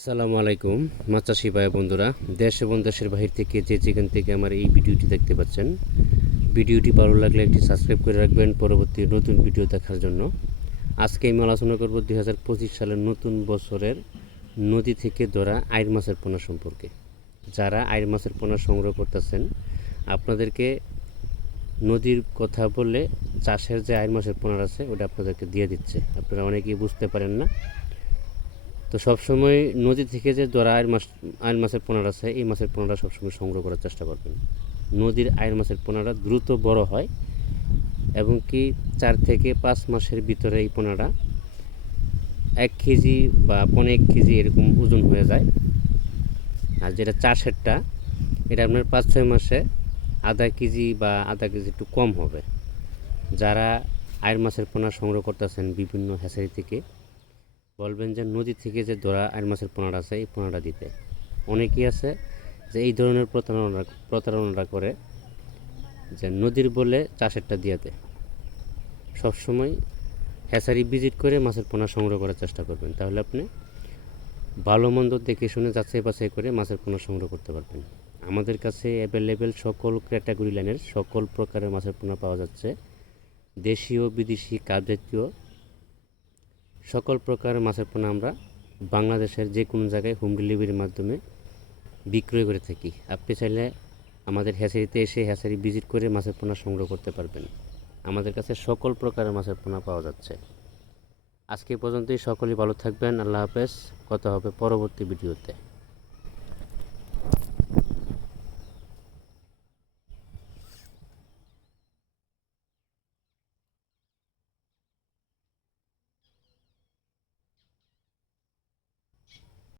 আসসালামু আলাইকুম, মাছ চাষি ভাই বন্ধুরা। দেশ এবং দেশের বাহির থেকে যে যেখান থেকে আমার এই ভিডিওটি দেখতে পাচ্ছেন, ভিডিওটি ভালো লাগলে একটি সাবস্ক্রাইব করে রাখবেন পরবর্তী নতুন ভিডিও দেখার জন্য। আজকে আমি আলোচনা করব দুই হাজার পঁচিশ সালের নতুন বছরের নদী থেকে ধরা আইর মাছের পোনা সম্পর্কে। যারা আইর মাছের পোনা সংগ্রহ করতেছেন, আপনাদেরকে নদীর কথা বললে চাষের যে আইর মাছের পোনার আছে, ওটা আপনাদেরকে দিয়ে দিচ্ছে। আপনারা অনেকেই বুঝতে পারেন না। তো সবসময় নদী থেকে যে ধরা আয়ের মাছ আয়ের মাছের পোনাটা আছে, এই মাছের পোনাটা সবসময় সংগ্রহ করার চেষ্টা করবেন। নদীর আয়ের মাছের পোনাটা দ্রুত বড় হয় এবং কি চার থেকে পাঁচ মাসের ভিতরে এই পোনাটা এক কেজি বা পনেরো এক কেজি এরকম ওজন হয়ে যায়। আর যেটা চাষেরটা, এটা আপনার পাঁচ ছয় মাসে আধা কেজি বা আধা কেজি একটু কম হবে। যারা আয়ের মাছের পোনা সংগ্রহ করতেছেন বিভিন্ন হ্যাচারি থেকে বলবেন যে নদী থেকে যে ধরা আইন মাছের পোনাটা আছে, এই পোনাটা দিতে। অনেকেই আছে যে এই ধরনের প্রতারণা, প্রতারণাটা করে যে নদীর বলে চাষেরটা দিয়াতে। সবসময় হ্যাচারি ভিজিট করে মাছের পোনা সংগ্রহ করার চেষ্টা করবেন। তাহলে আপনি ভালো মন্দ দেখে শুনে যাচাই বাছাই করে মাছের পোনা সংগ্রহ করতে পারবেন। আমাদের কাছে অ্যাভেলেবেল সকল ক্যাটাগরি লাইনের সকল প্রকারের মাছের পোনা পাওয়া যাচ্ছে। দেশীয়, বিদেশি কাপ জাতীয় সকল প্রকার মাছের পোনা আমরা বাংলাদেশের যে কোনো জায়গায় হোম ডেলিভারির মাধ্যমে বিক্রয় করে থাকি। আপনি চাইলে আমাদের হ্যাচারিতে এসে হ্যাচারি ভিজিট করে মাছের পোনা সংগ্রহ করতে পারবেন। আমাদের কাছে সকল প্রকারের মাছের পোনা পাওয়া যাচ্ছে। আজকে পর্যন্তই। সকলেই ভালো থাকবেন। আল্লাহ হাফেজ। কথা হবে পরবর্তী ভিডিওতে।